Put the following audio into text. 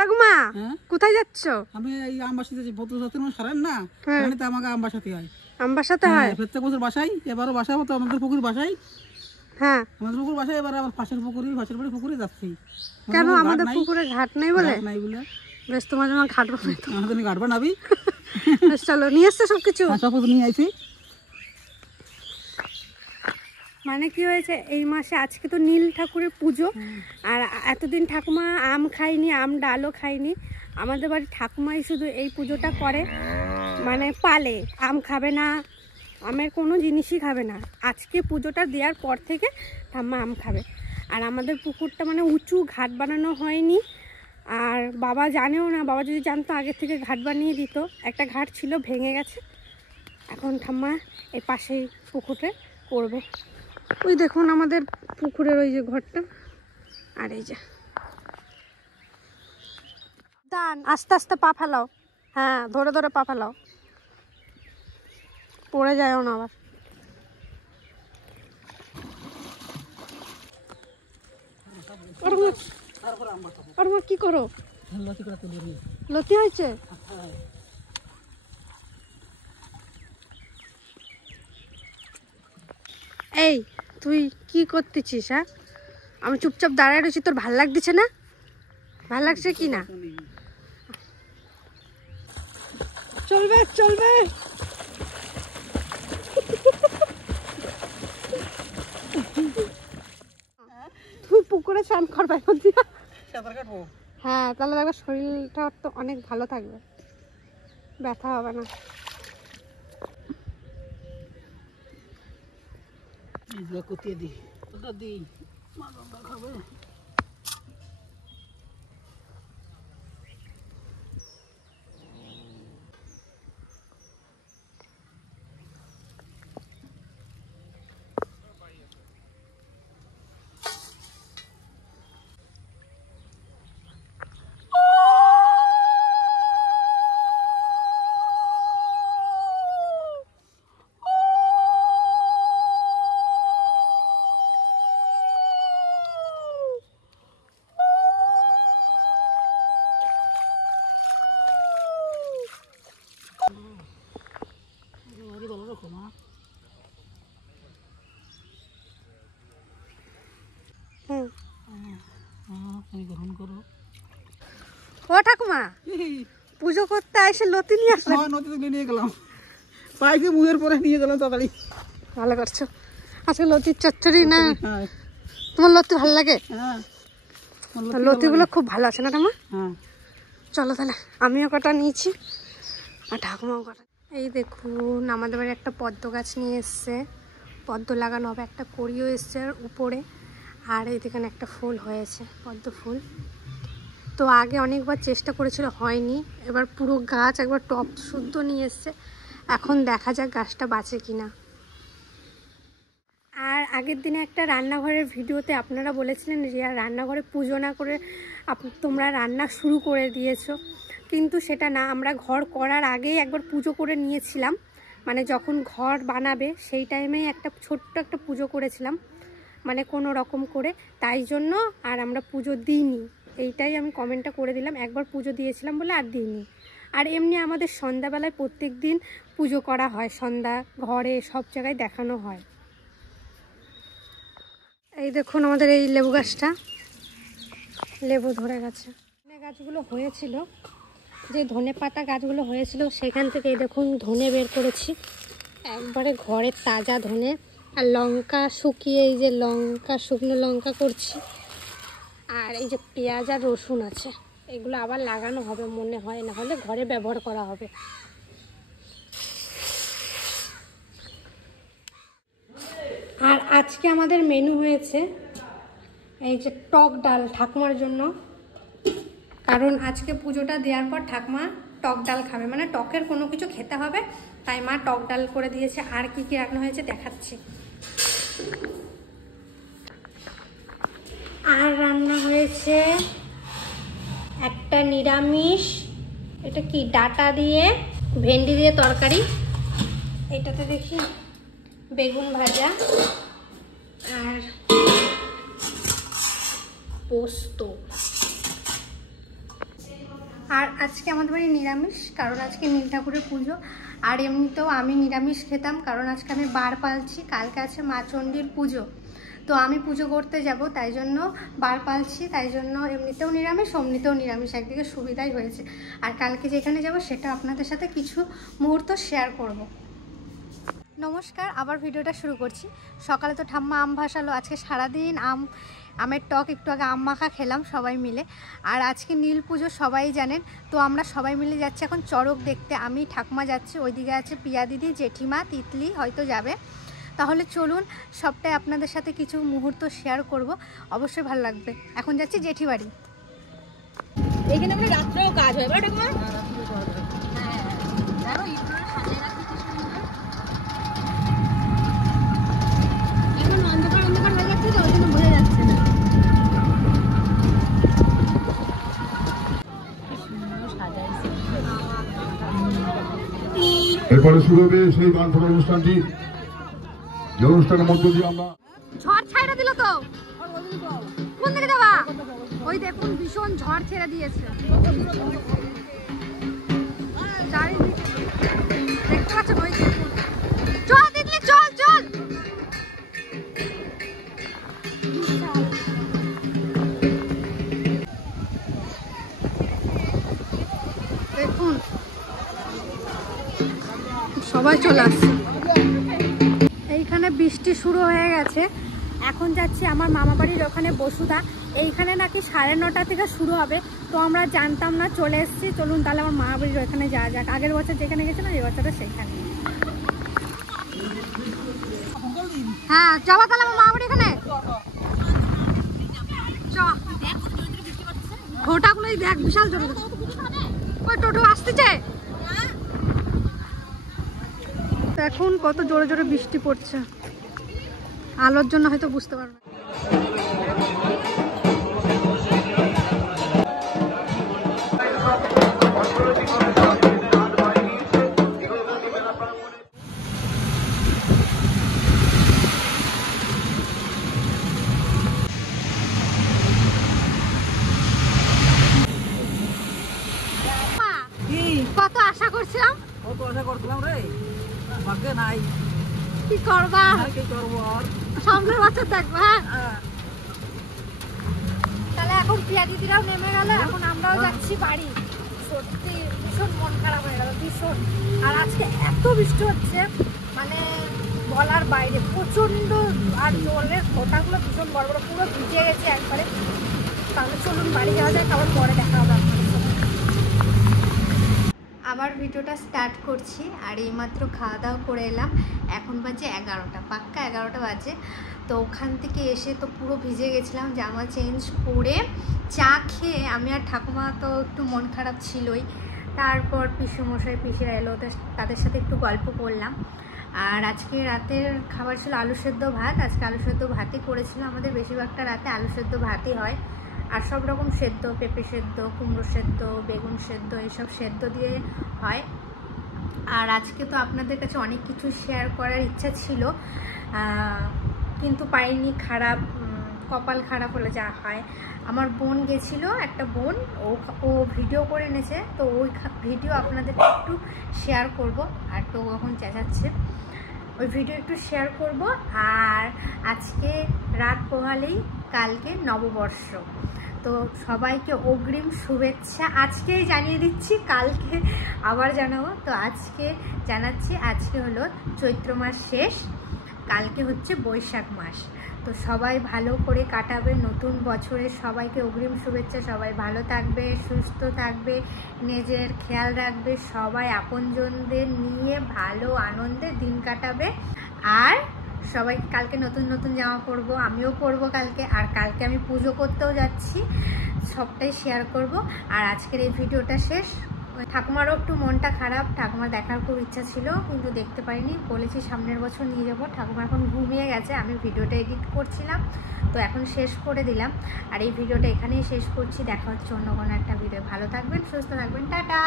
ঠাকুমা কোথায় যাচ্ছ? আমি এই আমবাসাতে যে ভদ্র জাতের মানুষ সারেন না, তো আমাকে আমবাসাতে হয়। আমবাসাতে হয় প্রত্যেক বছর বাসায়, এবারও বাসায় তো আমাদের পুকুর বাসায়। হ্যাঁ, আমাদের পুকুর বাসায়, এবার আবার পাশের বাড়ি পুকুরে যাচ্ছি। কেন আমাদের পুকুরে ঘাট নেই বলে? নাই বলে। বেশ, তোমার জন্য ঘাট বানাই তো। আমাদের ঘাট বানাবি। বেশ, চলো নিয়ে এসছো সবকিছু? সব কিছু নিয়ে আইছি। মানে কি হয়েছে, এই মাসে আজকে তো নীল ঠাকুরের পুজো, আর এতদিন ঠাকুমা আম খাইনি, আম ডালও খাইনি। আমাদের বাড়ি ঠাকুমাই শুধু এই পুজোটা করে, মানে পালে আম খাবে না, আমের কোনো জিনিসই খাবে না। আজকে পুজোটা দেওয়ার পর থেকে ঠাম্মা আম খাবে। আর আমাদের পুকুরটা মানে উঁচু, ঘাট বানানো হয়নি, আর বাবা জানেও না। বাবা যদি জানতো আগের থেকে ঘাট বানিয়ে দিত। একটা ঘাট ছিল, ভেঙে গেছে। এখন ঠাম্মা এই পাশেই পুকুরে করবে। ওই দেখুন আমাদের পুকুরের ওই যে ঘরটা, আর এই যে দান। আস্তে আস্তে পা ফেলাও, হ্যাঁ ধরে ধরে পা ফেলাও, পড়ে যায়ও না আবার। কি করো? লতি হয়েছে? এই তুই কি করতেছিস? হ্যাঁ, আমি চুপচাপ দাঁড়ায় রয়েছি, তোর ভাল লাগতেছে না? ভাল লাগছে কি না? চলবে চলবে। তুই পুকুরে স্নান করবে? হ্যাঁ, তাহলে দেখো শরীরটা তো অনেক ভালো থাকবে, ব্যথা হবে না। ও ঠাকুমা, পুজো করতে এসে লতি নিয়ে আসলে? নদী নিয়ে গেলাম, পাইকে মুয়ের পরে নিয়ে গেলাম তাড়াতাড়ি। ভালো করছো। আজকে লতির চচ্চড়ি না? তোমার লতি ভালো লাগে? লতিগুলো খুব ভালো আছে না ঠাকুমা? চলো তাহলে, আমিও কটা নিয়েছি আর ঠাকুমাও কটা। এই দেখুন আমাদের বাড়ি একটা পদ্ম গাছ নিয়ে এসছে, পদ্ম লাগানো হবে। একটা কড়িও এসছে উপরে, আর এই দেখেন একটা ফুল হয়েছে, পদ্ম ফুল। তো আগে অনেকবার চেষ্টা করেছিল, হয়নি। এবার পুরো গাছ একবার টপ শুদ্ধ নিয়ে এসছে। এখন দেখা যাক গাছটা বাঁচে কিনা। আর আগের দিনে একটা রান্নাঘরের ভিডিওতে আপনারা বলেছিলেন রিয়া রান্নাঘরে পুজো না করে তোমরা রান্না শুরু করে দিয়েছো, কিন্তু সেটা না। আমরা ঘর করার আগেই একবার পুজো করে নিয়েছিলাম, মানে যখন ঘর বানাবে সেই টাইমেই একটা ছোট্ট একটা পুজো করেছিলাম, মানে কোনো রকম করে। তাই জন্য আর আমরা পুজো দিইনি, এইটাই আমি কমেন্টটা করে দিলাম। একবার পুজো দিয়েছিলাম বলে আর দিইনি। আর এমনি আমাদের সন্ধ্যাবেলায় প্রত্যেক দিন পুজো করা হয়, সন্ধ্যা ঘরে সব জায়গায় দেখানো হয়। এই দেখুন আমাদের এই লেবু গাছটা, লেবু ধরে গেছে। ধনে গাছগুলো হয়েছিল, যে ধনে পাতা গাছগুলো হয়েছিল সেখান থেকে এই দেখুন ধনে বের করেছি, একবারে ঘরের তাজা ধনে। আর লঙ্কা শুকিয়ে, এই যে লঙ্কা, শুকনো লঙ্কা করছি। আর এই যে পেঁয়াজ আর রসুন আছে, এগুলো আবার লাগানো হবে মনে হয়, না হলে ঘরে ব্যবহার করা হবে। আর আজকে আমাদের মেনু হয়েছে এই যে টক ডাল ঠাকুমার জন্য, কারণ আজকে পুজোটা দেওয়ার পর ঠাকুমা টক ডাল খাবে, মানে টকের কোনো কিছু খেতে হবে, তাই মা টক ডাল করে দিয়েছে। আর কি কি রান্না হয়েছে দেখাচ্ছি। আর রান্না হয়েছে একটা নিরামিষ, এটা কি ডাটা দিয়ে ভেন্ডি দিয়ে তরকারি, এটাতে দেখি বেগুন ভাজা, আর পোস্ত। আর আজকে আমাদের বাড়ি নিরামিষ, কারণ আজকে নীল ঠাকুরের পুজো। আর এমনিতেও আমি নিরামিষ খেতাম, কারণ আজকে আমি বার পালছি, কালকে আছে মা চণ্ডীর পুজো, তো আমি পুজো করতে যাব, তাই জন্য বার পালছি, তাই জন্য এমনিতেও নিরামিষ অমনিতেও নিরামিষ, একদিকে সুবিধাই হয়েছে। আর কালকে যেখানে যাব সেটা আপনাদের সাথে কিছু মুহূর্ত শেয়ার করব। নমস্কার, আবার ভিডিওটা শুরু করছি। সকালে তো ঠাম্মা আম ভাসালো, আজকে সারাদিন আমের টক, একটু আগে আম মাখা খেলাম সবাই মিলে। আর আজকে নীল পুজো সবাই জানেন, তো আমরা সবাই মিলে যাচ্ছি এখন চড়ক দেখতে। আমি ঠাকুমা যাচ্ছি, ওইদিকে আছে পিয়া দিদি, জেঠিমা, তিতলি হয়তো যাবে। তাহলে চলুন সবটাই আপনাদের সাথে কিছু মুহূর্ত শেয়ার করব, অবশ্যই ভালো লাগবে। এখন যাচ্ছি জেঠি বাড়ি। এখানে মানে রাত্রেও কাজ হয় বড় ঠাকুমা? এখন অন্ধকার অন্ধকার হয়ে যাচ্ছে, তো ওই জন্য বোঝা যাচ্ছে না। এরপরে শুরু হবে সেই গান শোনার অনুষ্ঠানটি, যে অনুষ্ঠানের মধ্য দিয়ে আমরা ঝড় ছাইড়া দিল তো। কোন দিকে যাবা? ওই দেখুন ভীষণ ঝড় ছেড়ে দিয়েছে, চারিদিকে দেখতে পাচ্ছেন। ওই দেখুন, চল দিদি চল চল। দেখুন সবাই চলে আসছে। এইখানে বৃষ্টি শুরু হয়ে গেছে। এখন যাচ্ছি আমার মামা বাড়ির ওখানে বসুদা, এইখানে নাকি 9:30 থেকে শুরু হবে, তো আমরা জানতাম না, চলে এসেছি। চলুন তাহলে আমার মামা বাড়ির ওখানে যাওয়া যাক। আগের বছর যেখানে গেছিলাম এই বছরটা সেখানে। হ্যাঁ যাবা তাহলে আমার মামা বাড়ি এখানে। ঘোটাগুলোই দেখ বিশাল জোরে, ওই টোটো আসতেছে। এখন কত জোরে জোরে বৃষ্টি পড়ছে, আলোর জন্য হয়তো বুঝতে পারবে। কত আশা করছিলাম, কত আশা করছিলাম রে, ভাগ্যে নাই। কি করবা, কি করবো আর, সামনের বছর দেখবো। হ্যাঁ তাহলে এখন পিয়া দিদিরাও নেমে গেল, এখন আমরাও যাচ্ছি বাড়ি। সত্যি ভীষণ মন খারাপ হয়ে গেল, ভীষণ। আর আজকে এত বৃষ্টি হচ্ছে মানে বলার বাইরে, প্রচন্ড। আর জলের ফোঁটাগুলো ভীষণ বড় বড়, পুরো ভিজে গেছে একবারে। তাহলে চলুন বাড়ি যাওয়া যায়, আবার পরে দেখা হবে আপনাদের সাথে। আবার ভিডিওটা স্টার্ট করছি। আর এইমাত্র খাওয়া দাওয়া করে এলাম, এখন বাজে 11টা, পাক্কা 11টা বাজে। তো ওখান থেকে এসে তো পুরো ভিজে গেছিলাম, জামা চেঞ্জ করে চা খেয়ে আমি আর ঠাকুমা তো একটু মন খারাপ ছিলই। তারপর পিসুমশাই পিসিরা এলো, তাদের সাথে একটু গল্প করলাম। আর আজকে রাতের খাবার ছিল আলু সেদ্ধ ভাত। আজকে আলু সেদ্ধ ভাতই করেছিল, আমাদের বেশিরভাগটা রাতে আলু সেদ্ধ ভাতই হয়। আর সব রকম সেদ্ধ, পেঁপে সেদ্ধ, কুমড়ো সেদ্ধ, বেগুন সেদ্ধ, এইসব সেদ্ধ দিয়ে হয়। আর আজকে তো আপনাদের কাছে অনেক কিছু শেয়ার করার ইচ্ছা ছিল, কিন্তু পাইনি। কপাল খারাপ হলে যা হয়। আমার বোন গেছিলো, একটা বোন, ও ভিডিও করে এনেছে, তো ওই ভিডিও আপনাদের একটু শেয়ার করব। আর তো এখন চেঁচাচ্ছে, ওই ভিডিও একটু শেয়ার করব। আর আজকে রাত পোহালেই কালকে নববর্ষ, তো সবাইকে অগ্রিম শুভেচ্ছা আজকেই জানিয়ে দিচ্ছি, কালকে আবার জানাবো। তো আজকে জানাচ্ছি, আজকে হলো চৈত্র মাস শেষ, কালকে হচ্ছে বৈশাখ মাস। তো সবাই ভালো করে কাটাবে নতুন বছরে, সবাইকে অগ্রিম শুভেচ্ছা। সবাই ভালো থাকবে, সুস্থ থাকবে, নিজের খেয়াল রাখবে, সবাই আপনজনদের নিয়ে ভালো আনন্দে দিন কাটাবে। আর সবাই কালকে নতুন নতুন জামা পরবো, আমিও পরবো কালকে। আর কালকে আমি পুজো করতেও যাচ্ছি, সবটাই শেয়ার করব। আর আজকের এই ভিডিওটা শেষ। ঠাকুমারও একটু মনটা খারাপ, ঠাকুমার দেখার খুব ইচ্ছা ছিল কিন্তু দেখতে পারিনি। বলেছি সামনের বছর নিয়ে যাবো। ঠাকুমা এখন ঘুমিয়ে গেছে, আমি ভিডিওটা এডিট করছিলাম, তো এখন শেষ করে দিলাম। আর এই ভিডিওটা এখানেই শেষ করছি, দেখা হচ্ছে অন্য কোনো একটা ভিডিও। ভালো থাকবেন, সুস্থ থাকবেন, টাটা।